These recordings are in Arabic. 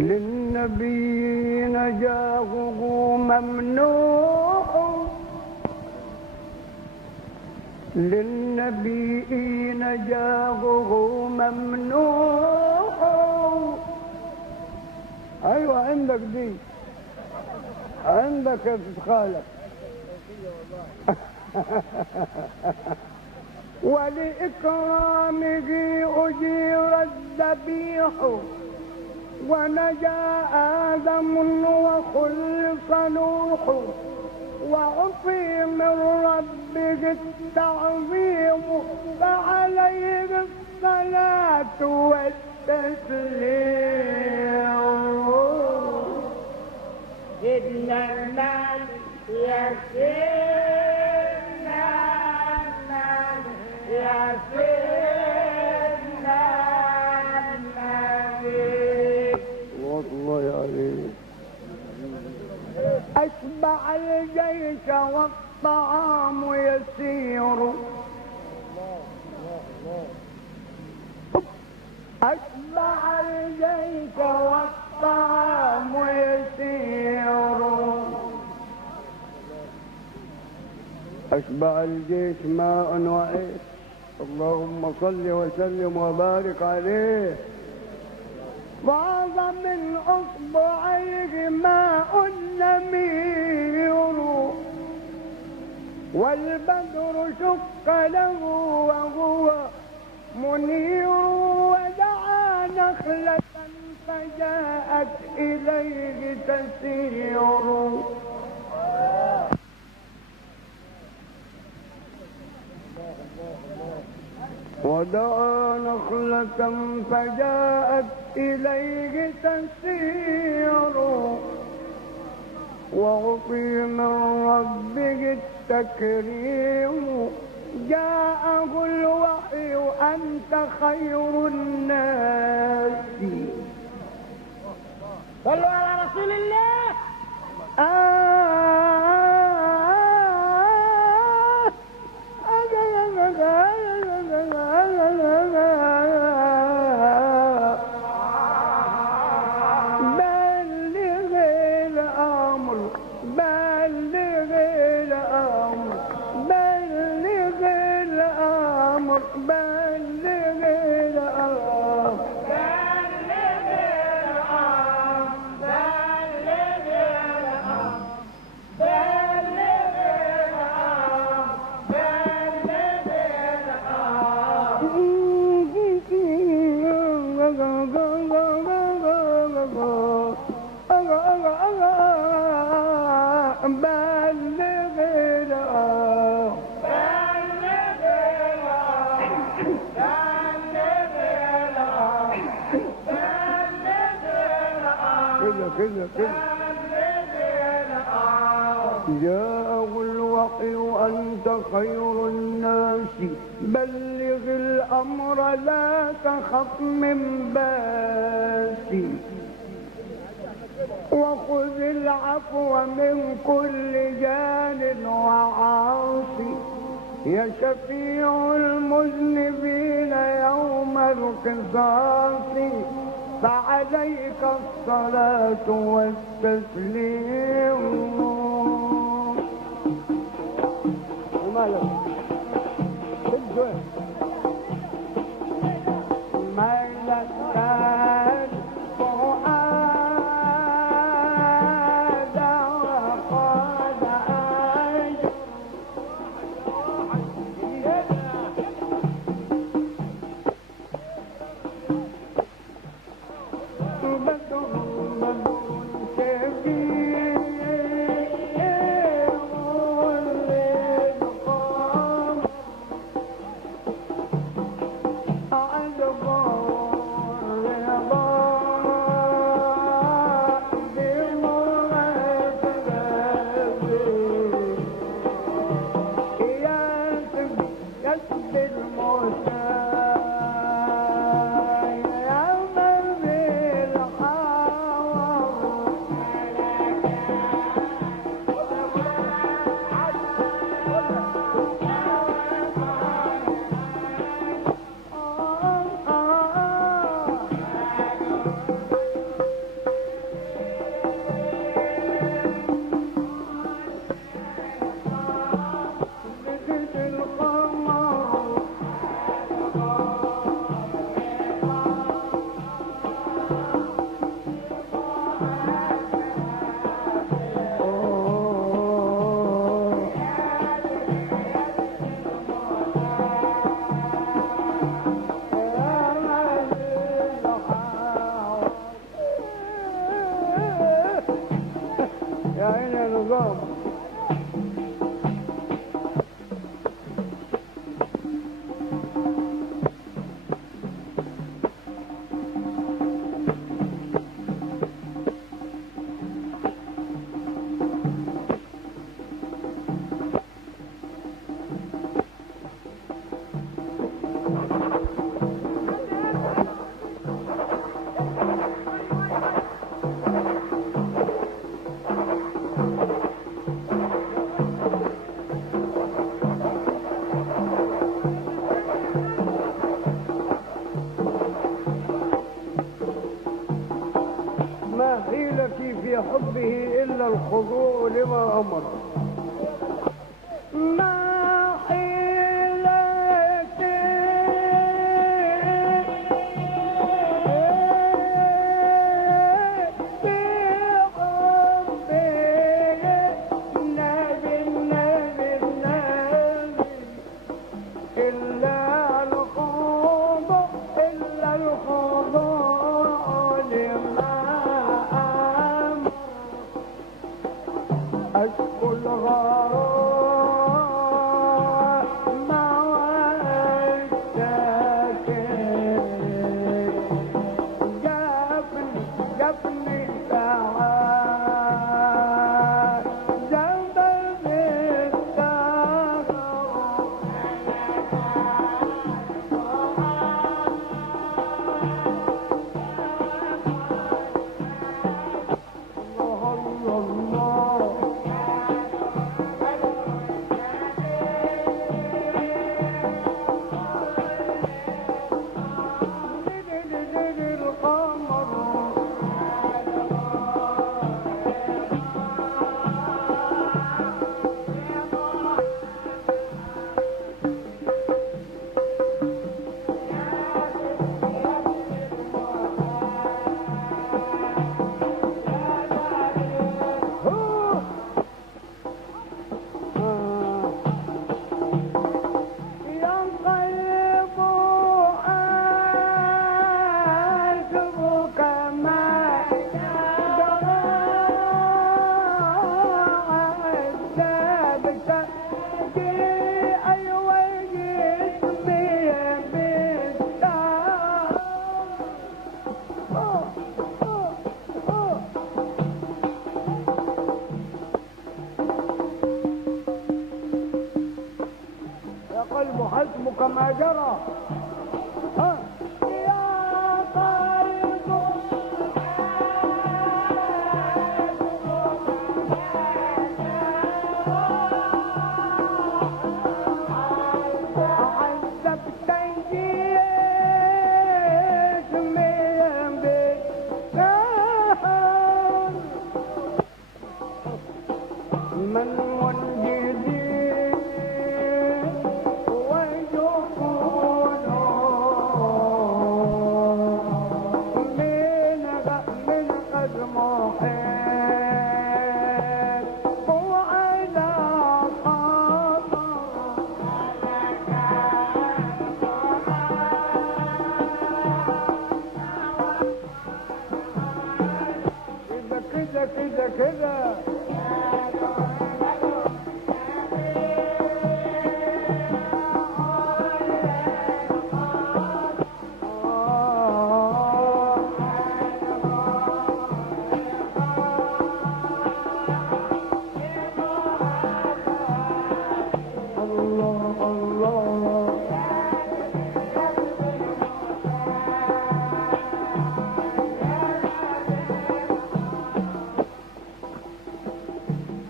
للنبيين جاهه ممنوع، للنبيين جاهه ممنوع. ايوه عندك دي، عندك يا خالك. ولإكرامه أجير الذبيح، ونجا آدم وخلص نوح، وعطي من ربه التعظيم، فعليه الصلاة والتسليم. سيدنا النبي يا سيدنا النبي يا سيدنا النبي والله عليك. أشبع الجيش والطعام يسير، أشبع الجيش والطعام يسير. أشبع الجيش ماء وعيش، اللهم صل وسلم وبارك عليه. فاض من اصبعيه ماء نمير، والبدر شق له وهو منير، ودعا نخلة فجاءت إليه تسير. ودعا نخلة فجاءت إليه تسير، وعطي من ربه التكريم. جاءه الوحي أنت خير الناس. صلوا على رسول الله. جاءه الوحي أنت خير الناس، بلغ الأمر لا تخف من باس، وخذ العفو من كل جان وعاصي. يا شفيع المذنبين يوم القصاص، فعليك الصلاة والتسليم. خضوع لما أمر. ما حيلتي في حبي النبي النبي النبي إلا الخضوع إلا الخضوع لما أمر. أشكو الغرام واشتكيت جفني ساعات جنب الثغر. الله الله قلب حزمك ما جرى. يا قلب عذبتني من بالسهر من وجدي كده كده الله الله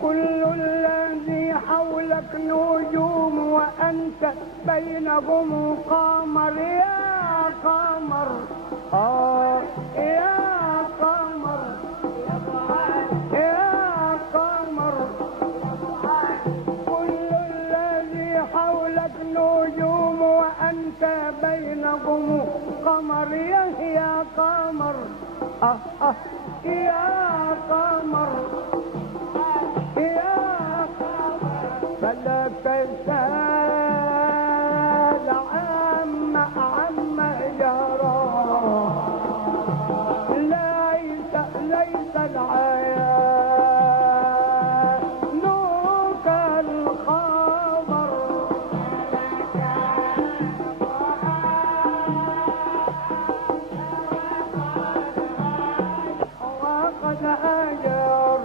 كل الذي حولك نجوم وأنت بينهم قمر. يا قمر يا قمر يا قمر كل الذي حولك نجوم وأنت بينهم قمر. يا قمر يا قمر فلا تسأل عما جرى. ليس الحياة كالخبر. وقد أجر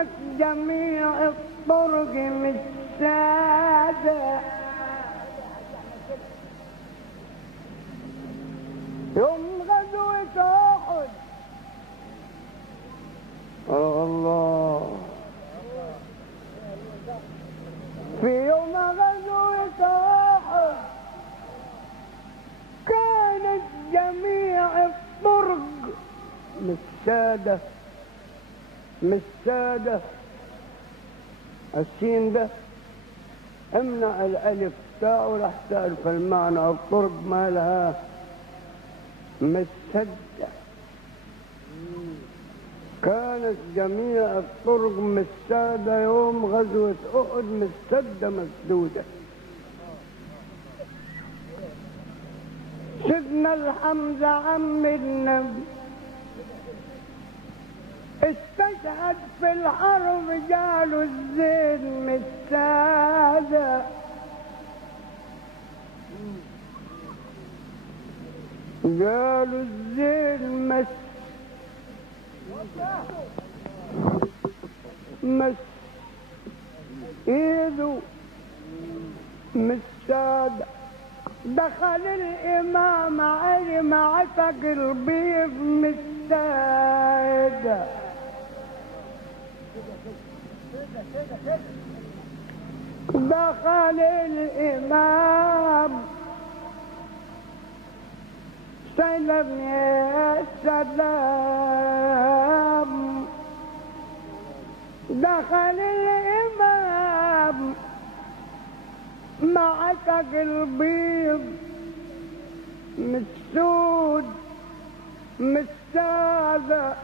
كانت جميع الطرق مسادة يوم غزوة أحد. الله، في يوم غزوة أحد كانت جميع الطرق مسادة. مسادة السين ده امنع الالف تاء راح تعرف المعنى. الطرق ما لها مسدة. كانت جميع الطرق مسادة يوم غزوة أحد، مسدة مسدودة. سيدنا الحمزة عم النبي استشهد في الحرب، جاله الزين مسادة. جاله الزين مس ايده مسادة. دخل الامام علي مع البيض مسادة. دخل الامام سلم يا سلام. دخل الامام مع البيض مسود مسادة.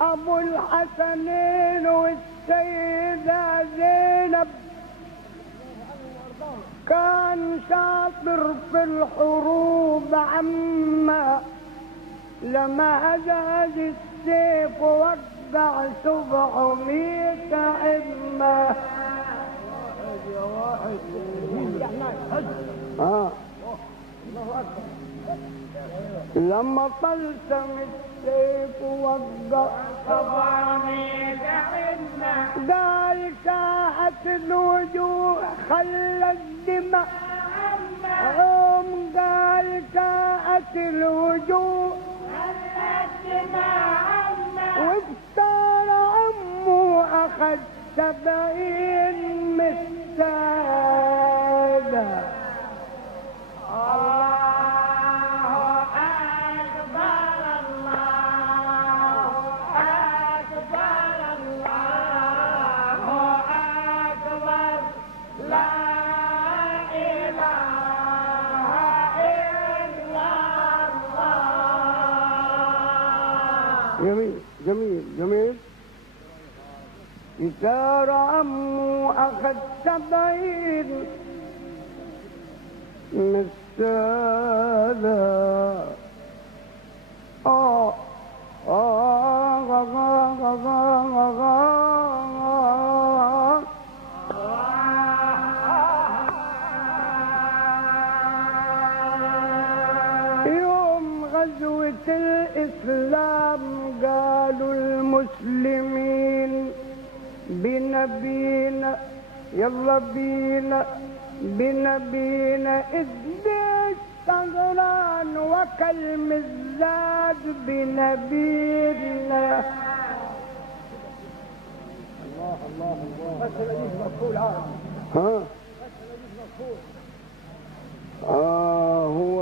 ابو الحسنين والسيدة زينب كان شاطر في الحروب عما لما هزز السيف وقع 700 عمة. لما طلسم السيف وقع 700 عمة. قال ساحت الوجوه خلى الدماء عم. قال ساحت الوجوه خلى الدماء عمة. واختار عمه اخذ 70 مسادة. جميل جميل جميل. يسار عمو أخذ 70 مسادة. يوم غزوة الإسلام قالوا المسلمين بنبينا يلا بينا بنبينا الديش طغران وكلم الزاد بنبينا. الله الله الله. مسألة دي مفعول عام. ها هو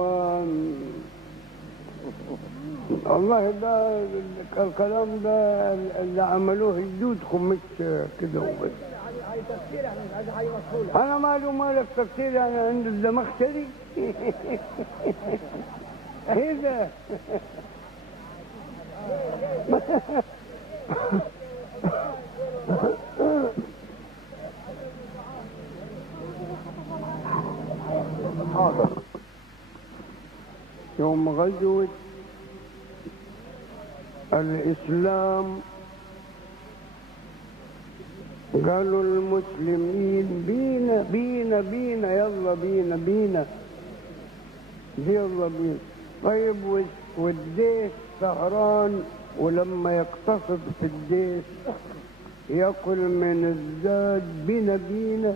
والله ده الكلام ده اللي عملوه جدودكم مش كده وبس. انا ماله مالك تفسير يعني عند الزمخشري. ايه ده؟ يوم غزوة الإسلام قالوا المسلمين بينا بينا بينا يلا بينا بينا يلا بينا. طيب والديش سهران ولما يقتصد في الديش ياكل من الزاد بينا بينا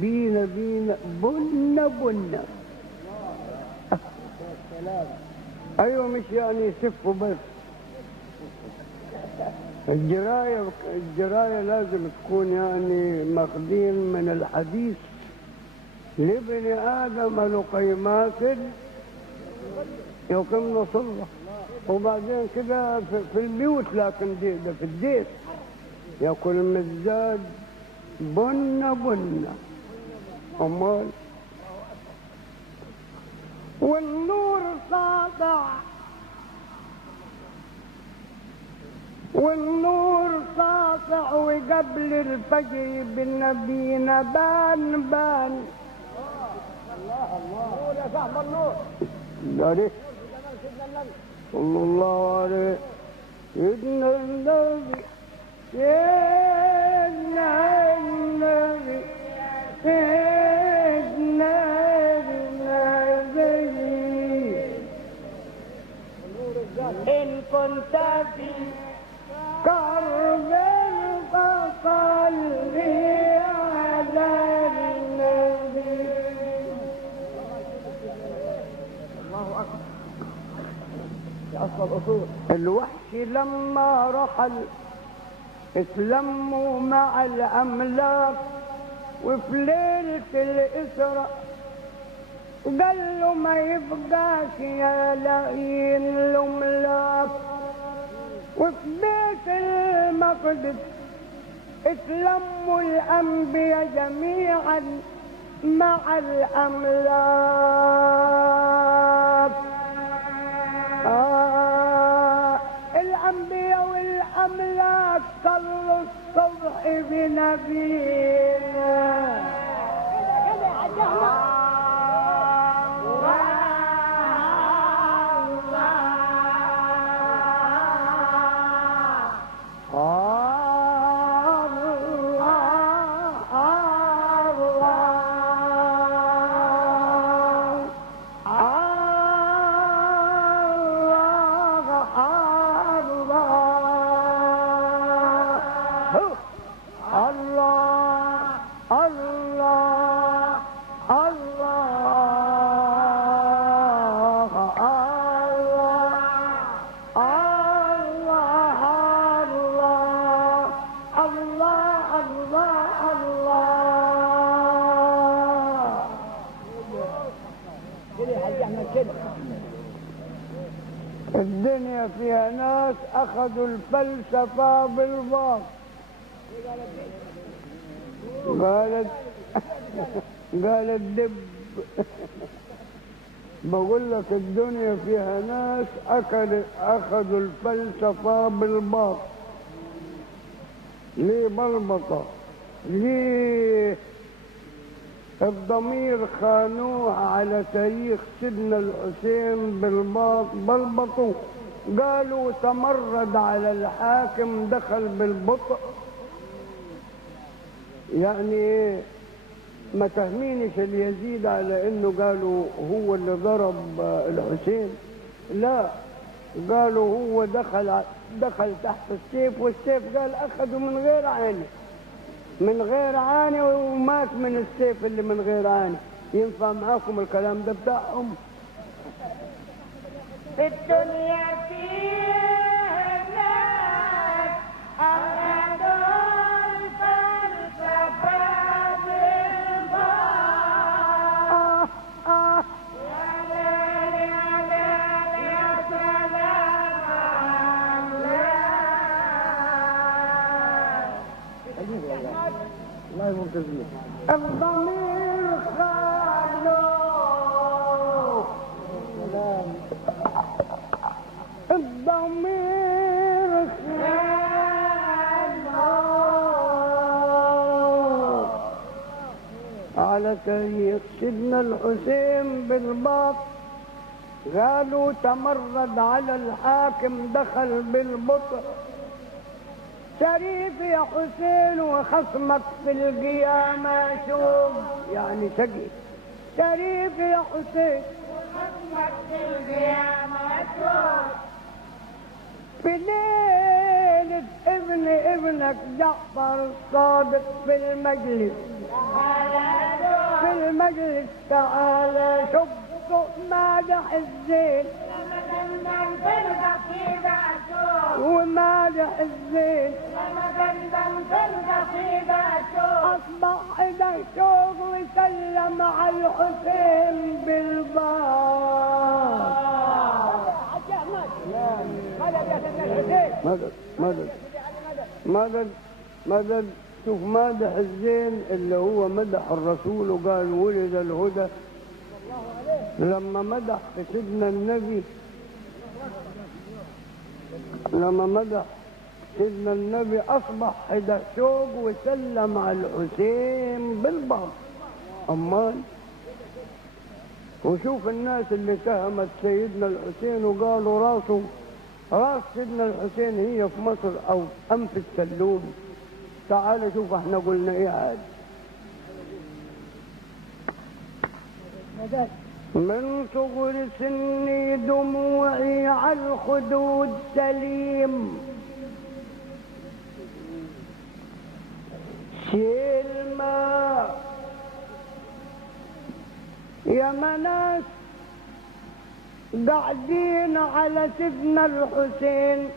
بينا بينا بنا بنا. ايوه مش يعني يسفوا بس. الجراية لازم تكون يعني ماخذين من الحديث لابن آدم لقيمات يقمن صلة، وبعدين كده في البيوت، لكن ده في الديس ياكل مزاد بنا بنا. امال والنور ساطع والنور ساطع وقبل الفجر بالنبينا بان بان. الله الله يا صاحب النور. عليه صلى الله عليه سيدنا النبي سيدنا النبي سيدنا النبي إن كنت في كرب فصلي على النبي. الله أكبر. أصل الأصول. الوحش لما رحل اتلموا مع الأملاك، وفي ليلة الإسراء قال له ما يبقاش يا لئيم الأملاك. وفي بيت المقدس اتلموا الأنبياء جميعا مع الأملاك. الأنبياء والأملاك صلوا الصبح بنبينا. الدنيا فيها ناس أخذوا الفلسفة بالباطل. قالت دب. بقول لك الدنيا فيها ناس أخذوا الفلسفة بالباطل. ليه بلبطة؟ ليه الضمير خانوه على تاريخ سيدنا الحسين بلبطوا. قالوا تمرد على الحاكم دخل بالبطء. يعني ما تهمينش اليزيد على انه قالوا هو اللي ضرب الحسين، لا، قالوا هو دخل تحت السيف، والسيف قال اخذه من غير عينه، من غير عاني، ومات من السيف اللي من غير عاني. ينفع معاكم الكلام ده بتاعهم؟ في الدنيا فيها ناس أخذوا الفلسفة بالباطل. يا ليل يا ليل يا سلام. الله يمتزني. الضمير خانوه. الضمير خانوه على تاريخ سيدنا الحسين بالباطل. قالوا تمرد على الحاكم دخل بالبطء. شريف يا حسين وخصمك في القيامة شوف، يعني شقي. شريف يا حسين وخصمك في القيامة شوف. في ليلة ابن ابنك جعفر الصادق في المجلس، في المجلس تعالى شوف مادح الزين ومادح الزين أصبح إذا شوق وسلم على الحسين بالبار. مدد مدد مدد مدد. شوف مادح الزين اللي هو مدح الرسول وقال ولد الهدى. لما مدح سيدنا النبي، لما مدح سيدنا النبي أصبح إذا شوق وسلم على الحسين بالبر. أمال وشوف الناس اللي تهمت سيدنا الحسين وقالوا راسه راس سيدنا الحسين هي في مصر أو أنف السلوم. تعال شوف احنا قلنا ايه عاد. من صغر سني دموعي على الخدود سليم، شيل ماء يا مناس قاعدين على سيدنا الحسين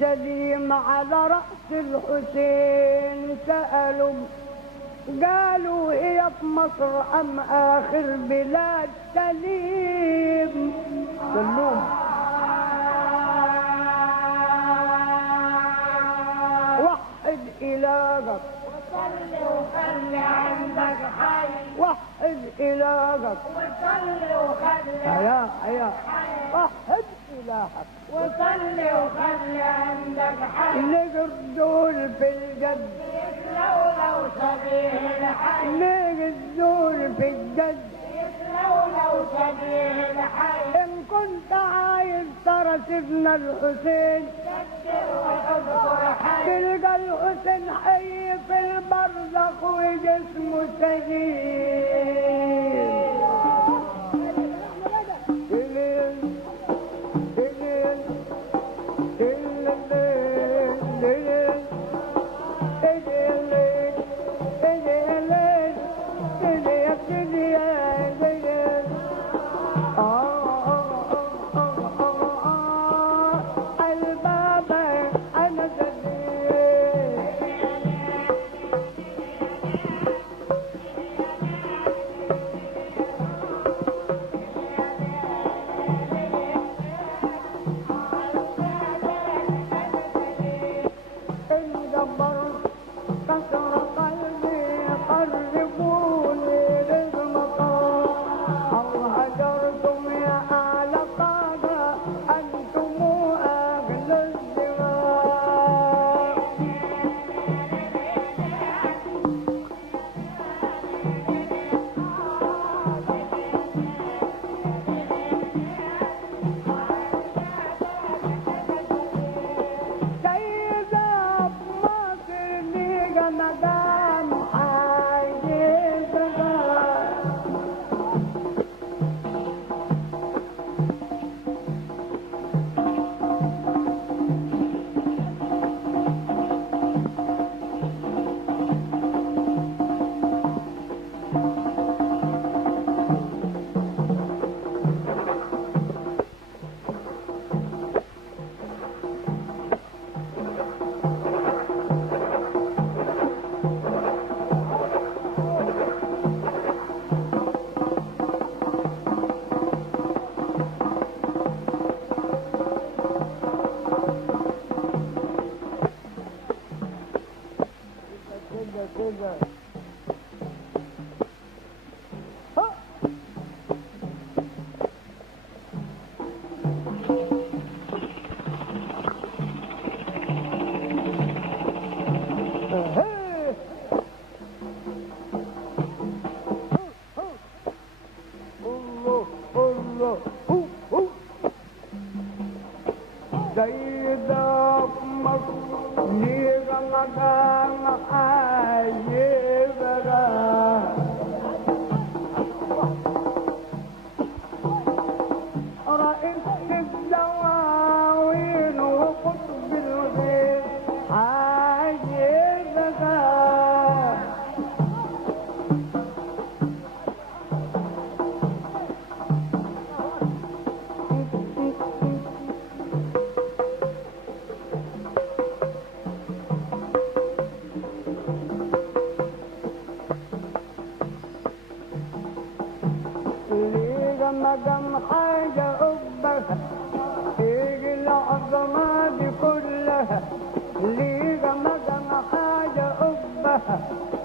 سليم على رأس الحسين. سألوا قالوا هي في مصر أم آخر بلاد سليم؟ سلوم وحد إلهك وصلي وخلي عندك حي، وحد إلهك وصلي وخلي يا وحد إلهك وصلي وخلي عندك حي. نقدول في الجد لو شبيه الحي، نقدول في الجد لو شبيه الحي. إن كنت عايز ترى سيدنا الحسين فكر واذكر حي، تلقى الحسين حي في البرزخ وجسمه سليم.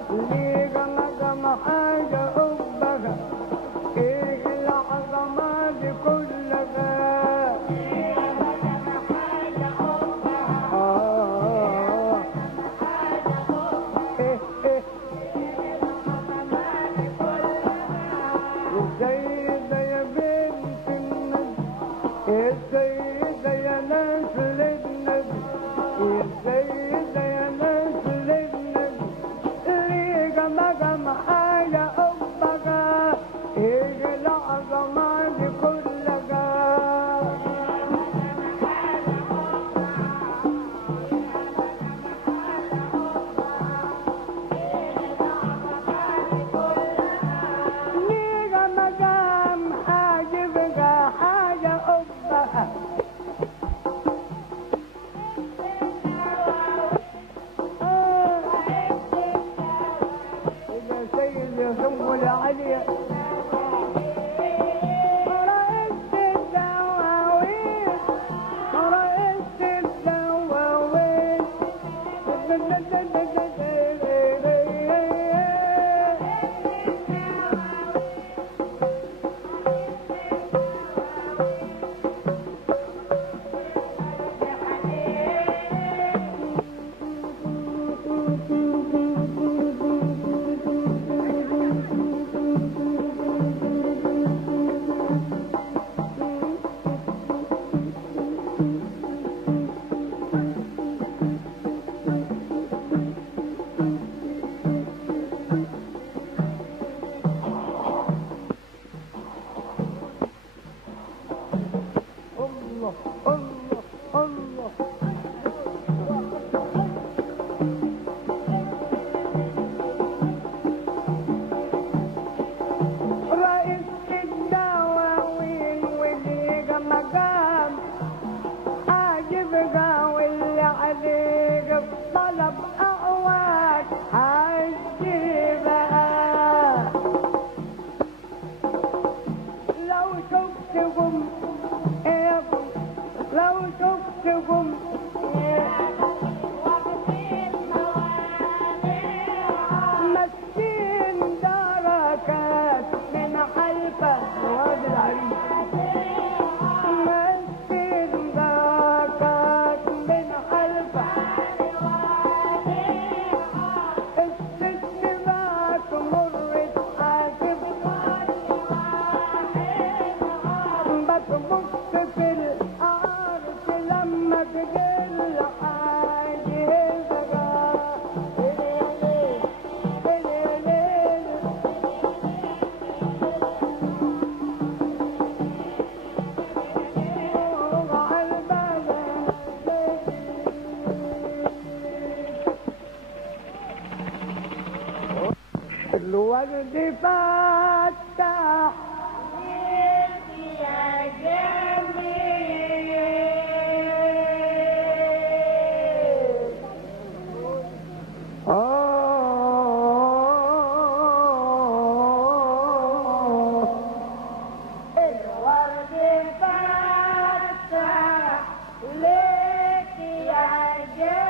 ليك مقام حاجة أبقى إيه العظمة دي كلها السيدة يا بنت النبي السيدة يا نسل النبي السيدة يا نسل النبي ليك مقام حاجة أبقى إيه العظمة دي كلها ليك مقام حاجة بقى حاجة أبقى يا سيد يا سمو العليا رئيس الدواوين رئيس الدواوين الله الله الله رئيس الدواوين وليك مقام عاجبك واللي عليك طلب أعواد عجيبها لو شفتكم لو شفتكم مسكين دركات من حلفة واد العريس مسكين دركات من حلفة الست بات مرت حاكم بتبص في الأرض لما تجل الورد فتح يا جميل الورد فتح ليك يا جميل